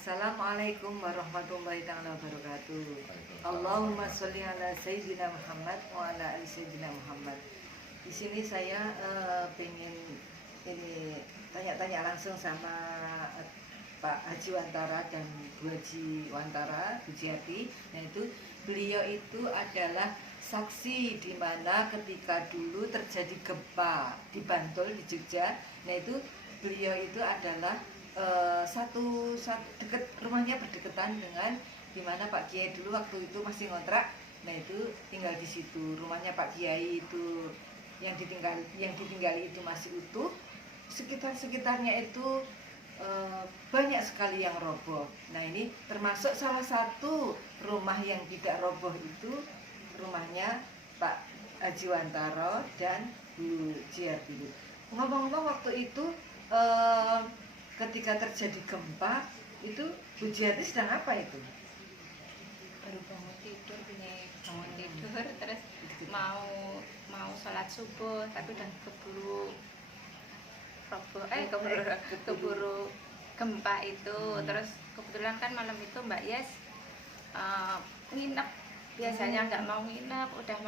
Assalamualaikum warahmatullahi taala wabarakatuh. Allahumma sholli ala sayyidina Muhammad wa ala ali sayyidina Muhammad. Di sini saya pengen ini tanya-tanya langsung sama Pak Haji Wantara dan Bu Haji Wantara, Bu Jati. Nah itu beliau itu adalah saksi di mana ketika dulu terjadi gempa di Bantul di Jogja. Nah itu beliau itu adalah satu dekat rumahnya berdekatan dengan dimana Pak Kiai dulu waktu itu masih ngontrak. Nah itu tinggal di situ, rumahnya Pak Kiai itu yang ditinggali itu masih utuh. Sekitarnya itu banyak sekali yang roboh. Nah ini termasuk salah satu rumah yang tidak roboh itu rumahnya Pak Haji Wantara dan Bu Jiati. Ngomong-ngomong waktu itu ketika terjadi gempa itu Bu Jiati sedang apa itu? Baru bangun tidur, terus mau sholat subuh tapi udah keburu gempa itu. Terus kebetulan kan malam itu Mbak Yes nginep, biasanya nggak mau nginep, udah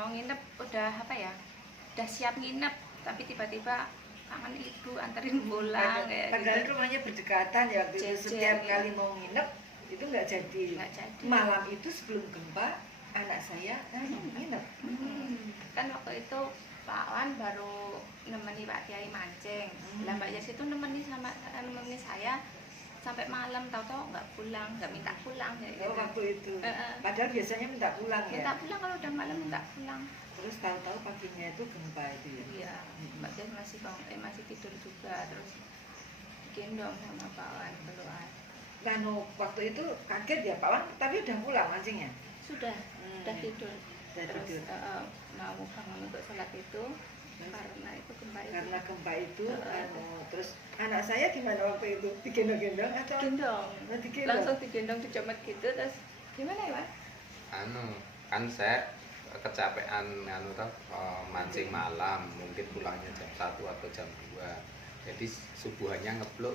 siap nginep, tapi tiba-tiba kangen ibu anterin pulang kayak Padahal gitu. rumahnya berdekatan ya waktu itu, setiap kali mau nginep itu nggak jadi. Malam itu sebelum gempa anak saya nginep. Kan waktu itu Pak Wan baru nemeni Pak Kiai mancing. Lah Mbak Yes itu nemeni saya sampai malam, tahu-tahu nggak pulang, nggak minta pulang kayak gitu. Waktu itu. Padahal biasanya minta pulang ya. Minta pulang kalau udah malam minta pulang. Terus tahu-tahu paginya itu gempa itu ya. Iya, Mbak Yes masih tidur juga, terus digendong sama Pak Wan keluar. Nah, waktu itu kaget ya Pak Wan, tapi udah pulang mancingnya. Sudah tidur. Udah Terus tidur. mau bangun untuk sholat itu karena itu gempa itu. Karena gempa itu, terus anak saya gimana waktu itu? Digendong-gendong atau? Gendong. Digendong. Langsung digendong dicomet gitu, terus gimana ya Pak? Kan saya kecapean mancing malam, mungkin pulangnya jam 1 atau jam 2, jadi subuhannya ngeblok.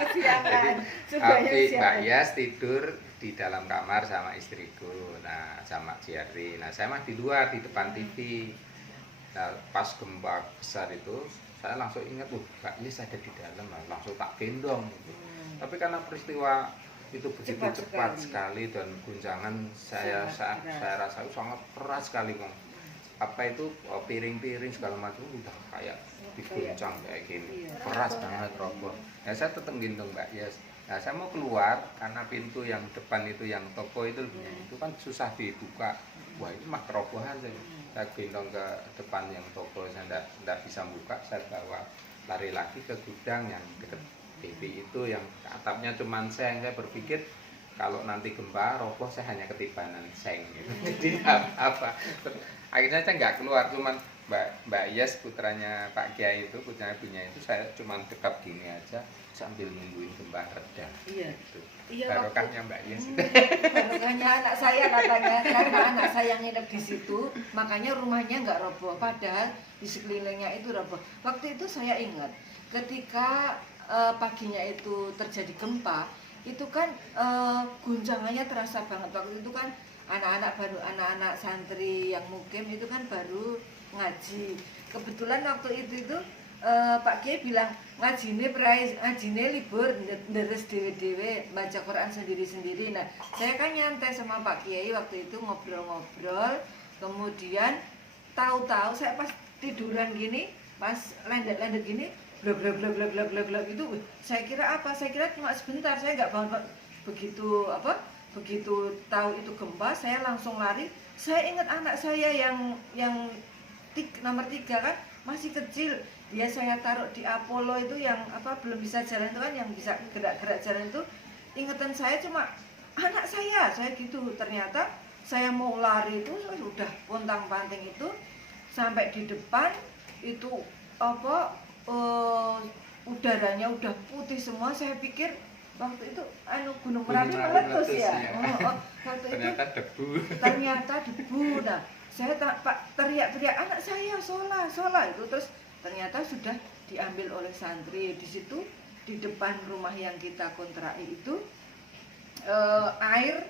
Kesiangan. Tapi Mbak Yas tidur di dalam kamar sama istriku, nah sama Jiari. Nah saya mah di luar di depan TV. Nah pas gempa besar itu saya langsung ingat, Mbak Yas ada di dalam, langsung tak gendong gitu. Tapi karena peristiwa itu begitu cepat sekali dan guncangan saya rasa itu sangat keras sekali, Bang. Apa itu piring-piring segala macam udah kayak diguncang kayak gini, keras banget roboh. Nah saya tetap gendong Mbak Yes. Nah saya mau keluar karena pintu yang depan itu yang toko itu kan susah dibuka. Wah ini mah kerobohan saya gendong ke depan yang toko, saya tidak bisa buka. Saya bawa lari lagi ke gudang yang dekat TV itu yang atapnya cuma seng. Saya berpikir kalau nanti gempa roboh saya hanya ketibanan seng gitu. Jadi apa akhirnya saya nggak keluar, cuman Mbak Yes putranya Pak Kiai itu, putranya punya itu, saya cuma tetap gini aja sambil nungguin gempa reda. Iya. Gitu. Iya, Barokahnya Mbak Yes. Barokahnya anak saya katanya, karena anak saya nginep di situ, makanya rumahnya nggak roboh. Padahal di sekelilingnya itu roboh. Waktu itu saya ingat, ketika paginya itu terjadi gempa, itu kan guncangannya terasa banget. Waktu itu kan anak-anak santri yang mukim itu kan baru ngaji. Kebetulan waktu itu Pak Kiai bilang ngajine libur, deres dewe-dewe, baca Quran sendiri-sendiri. Nah, saya kan nyantai sama Pak Kiai waktu itu ngobrol-ngobrol. Kemudian tahu-tahu saya pas tiduran gini, pas lendet-lendet gini, blok itu, saya kira apa? Saya kira cuma sebentar, saya nggak bangun. Begitu tahu itu gempa, saya langsung lari. Saya ingat anak saya yang nomor 3 kan masih kecil. Dia saya taruh di Apollo itu yang belum bisa jalan itu kan, yang bisa gerak-gerak jalan itu. Ingatan saya cuma anak saya gitu. Ternyata saya mau lari itu sudah pontang-panting itu sampai di depan itu udaranya udah putih semua. Saya pikir waktu itu Gunung Merapi meletus ya. Waktu Ternyata itu debu. Nah, saya teriak-teriak anak saya sholat itu, terus ternyata sudah diambil oleh santri. Di situ di depan rumah yang kita kontrak itu air,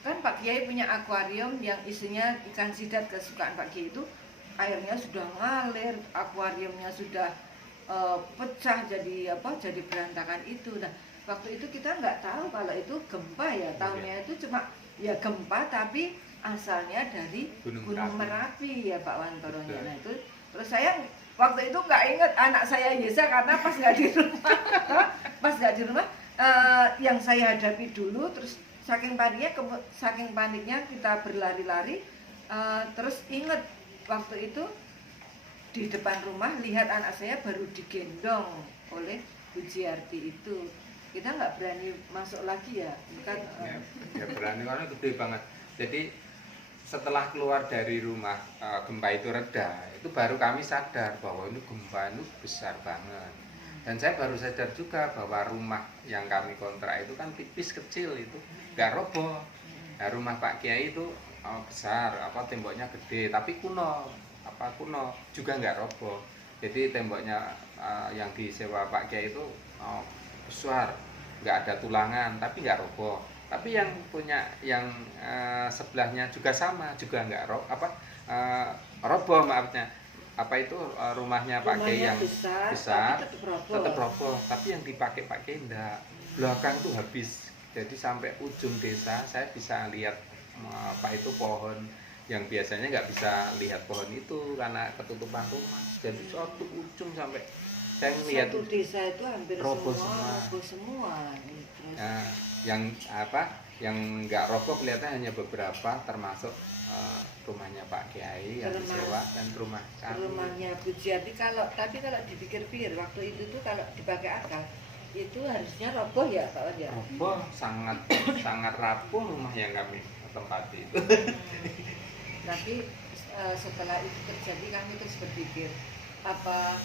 kan Pak Kiai punya akuarium yang isinya ikan sidat kesukaan Pak Kiai itu, airnya sudah ngalir, akuariumnya sudah pecah jadi jadi berantakan itu. Nah waktu itu kita nggak tahu kalau itu gempa ya, tahunya itu cuma ya gempa tapi asalnya dari Gunung Merapi ya Pak Wantoronya. Nah itu terus saya waktu itu nggak inget anak saya Yesa karena pas nggak di rumah pas nggak di rumah yang saya hadapi dulu, terus saking paniknya kita berlari-lari, terus inget waktu itu di depan rumah lihat anak saya baru digendong oleh Bu Jiarti itu. Kita nggak berani masuk lagi ya, kan? Ya berani karena gede banget. Jadi setelah keluar dari rumah gempa itu reda, itu baru kami sadar bahwa ini gempa itu besar banget. Dan saya baru sadar juga bahwa rumah yang kami kontrak itu kan tipis kecil, itu nggak roboh. Nah, rumah Pak Kiai itu besar, temboknya gede, tapi kuno juga nggak roboh. Jadi temboknya yang disewa Pak Kiai itu besar, nggak ada tulangan, tapi nggak roboh. Tapi yang punya yang sebelahnya juga sama, juga nggak roboh maafnya. Rumahnya Pak Kiai yang besar tetap roboh, tapi yang dipakai Pak Kiai enggak. Belakang tuh habis. Jadi sampai ujung desa saya bisa lihat pohon yang biasanya nggak bisa lihat pohon itu karena ketutupan rumah. Jadi satu ujung sampai saya ngelihat satu desa itu hampir roboh semua. Nah, yang nggak roboh kelihatan hanya beberapa, termasuk rumahnya Pak Kiai yang disewa dan rumahnya Bu Jiarti. Tapi kalau dipikir-pikir waktu itu tuh kalau dipakai akal itu harusnya roboh ya Pak Wan ya. Roboh, sangat rapuh rumah yang kami tempati itu. Tapi setelah itu terjadi kami terus berpikir, apa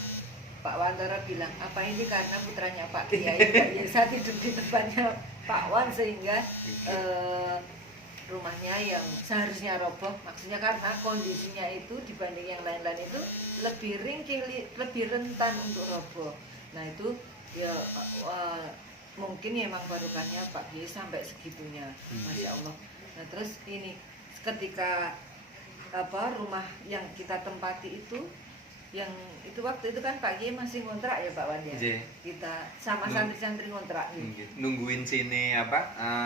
Pak Wantoro bilang, apa ini karena putranya Pak Kiai nggak bisa tidur di tempatnya Pak Wan sehingga rumahnya yang seharusnya roboh, maksudnya karena kondisinya itu dibanding yang lain-lain itu lebih ringkih, lebih rentan untuk roboh. Nah itu ya mungkin ya emang barokahnya Pak Kiai sampai segitunya, Masya Allah. Nah terus ini ketika rumah yang kita tempati itu, yang itu waktu itu kan Pak Kiai masih ngontrak ya Pak Wan ya. Kita sama santri-santri ngontrak nungguin sini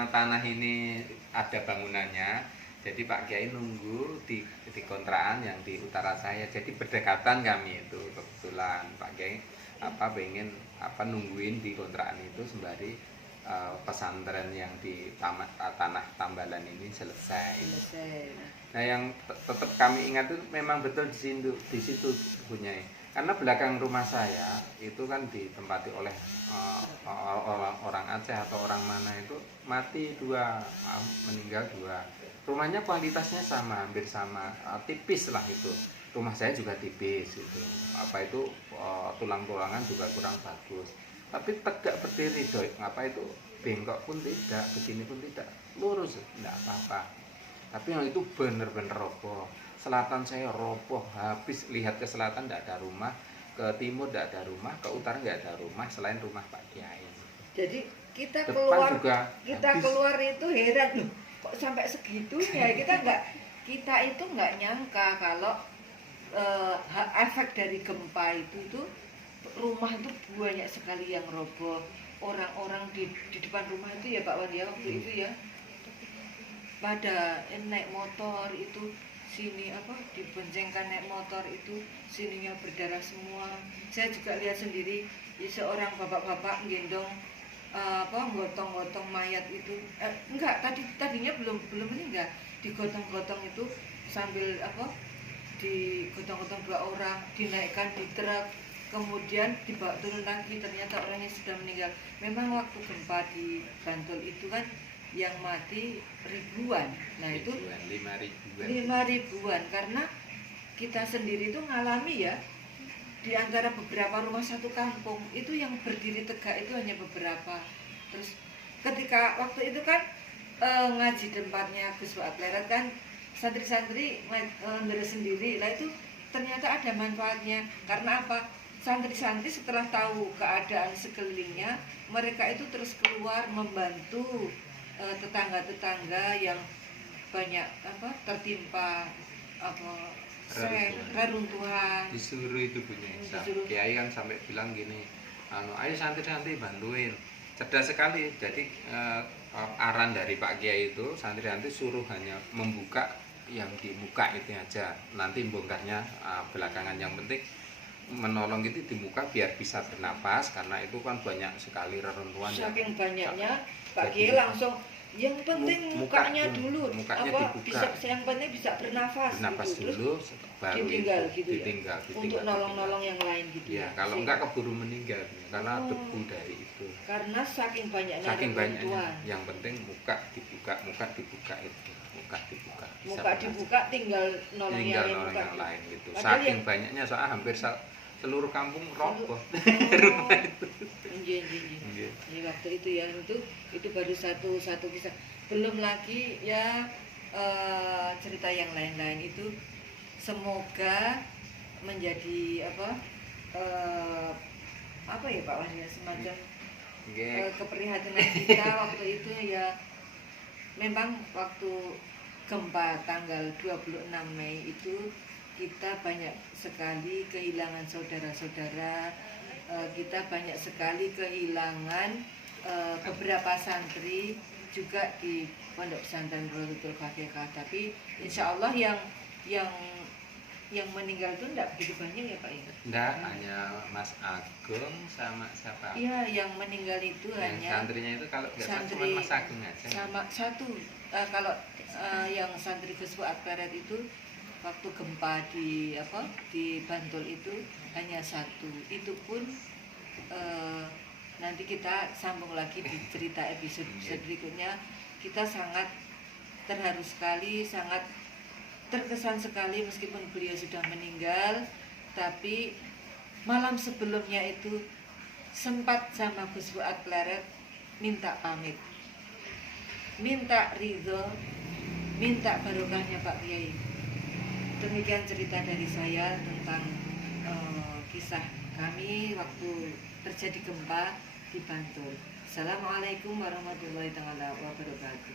tanah ini ada bangunannya. Jadi Pak Kiai nunggu di kontrakan yang di utara saya. Jadi berdekatan kami itu. Kebetulan Pak Kiai pengen nungguin di kontrakan itu sembari pesantren yang di tanah Tambalan ini selesai. Nah yang tetap kami ingat itu memang betul di situ punya, karena belakang rumah saya itu kan ditempati oleh orang Aceh atau orang mana itu mati 2, meninggal 2. Rumahnya kualitasnya sama, hampir sama, tipis lah itu. Rumah saya juga tipis itu. Tulang-tulangan juga kurang bagus. Tapi tegak berdiri doi, bengkok pun tidak, begini pun tidak, lurus, tidak apa-apa. Tapi yang itu benar-benar roboh. Selatan saya roboh, habis lihat ke selatan tidak ada rumah, ke timur tidak ada rumah, ke utara tidak ada rumah selain rumah Pak Kiai. Jadi kita depan keluar itu heran loh, kok sampai segitunya. Kita itu nggak nyangka kalau efek dari gempa itu rumah itu banyak sekali yang roboh. Orang-orang di depan rumah itu ya Pak Wan ya waktu itu ya pada naik motor itu, sini diboncengkan naik motor itu, sininya berdarah semua. Saya juga lihat sendiri seorang bapak-bapak gendong gotong-gotong mayat itu, tadinya belum meninggal, digotong-gotong itu sambil digotong-gotong 2 orang, dinaikkan di truk, kemudian dibawa turun lagi, ternyata orangnya sudah meninggal. Memang waktu gempa di Bantul itu kan yang mati ribuan. Nah itu 5.000-an karena kita sendiri itu ngalami ya, di antara beberapa rumah satu kampung itu yang berdiri tegak itu hanya beberapa. Terus ketika waktu itu kan ngaji tempatnya Gus Pak Pleret kan, santri-santri beres sendiri lah, itu ternyata ada manfaatnya. Karena apa? santri-santri setelah tahu keadaan sekelilingnya, mereka itu terus keluar membantu tetangga-tetangga yang banyak tertimpa reruntuhan. Disuruh itu punya Disuruh. kiai kan sampai bilang gini, ayo santri-santri bantuin. Cerdas sekali. Jadi aran dari Pak Kiai itu santri-santri suruh hanya membuka yang di muka itu aja, nanti bongkarnya belakangan. Yang penting menolong itu di muka biar bisa bernapas, karena itu kan banyak sekali reruntuhan. Saking banyaknya Pak Kiai langsung yang penting mukanya dulu, dibuka. yang penting bisa bernafas gitu. Dulu baru ditinggal itu, gitu ditinggal. Untuk nolong-nolong yang lain gitu ya. Kalau enggak keburu meninggal karena debu dari itu. Karena saking banyaknya reruntuhan. Yang penting muka dibuka itu. Muka dibuka tinggal nolong yang lain gitu. Saking banyaknya soalnya hampir seluruh kampung roboh. Iya. Waktu itu ya itu baru satu kisah. Belum lagi ya cerita yang lain-lain itu. Semoga menjadi apa ya Pak Wahyu, semacam keprihatinan kita waktu itu ya. Memang waktu gempa tanggal 26 Mei itu kita banyak sekali kehilangan saudara-saudara, kita banyak sekali kehilangan beberapa santri juga di Pondok Pesantren Rodotul Fatihah. Tapi insya Allah yang meninggal itu tidak begitu banyak ya Pak ya? Enggak, hanya Mas Agung sama siapa? Iya, yang meninggal itu yang hanya santrinya itu kalau nggak salah cuma Mas Agung aja. Sama satu. Kalau yang santri Gus Fuad Peret itu waktu gempa di Bantul itu hanya satu. Itu pun nanti kita sambung lagi di cerita episode berikutnya. Kita sangat terharu sekali, sangat terkesan sekali meskipun beliau sudah meninggal, tapi malam sebelumnya itu sempat sama Gus Fuad Pleret minta pamit, minta ridho, minta barokahnya Pak Kiai. Demikian cerita dari saya tentang kisah kami waktu terjadi gempa di Bantul. Assalamualaikum warahmatullahi wabarakatuh.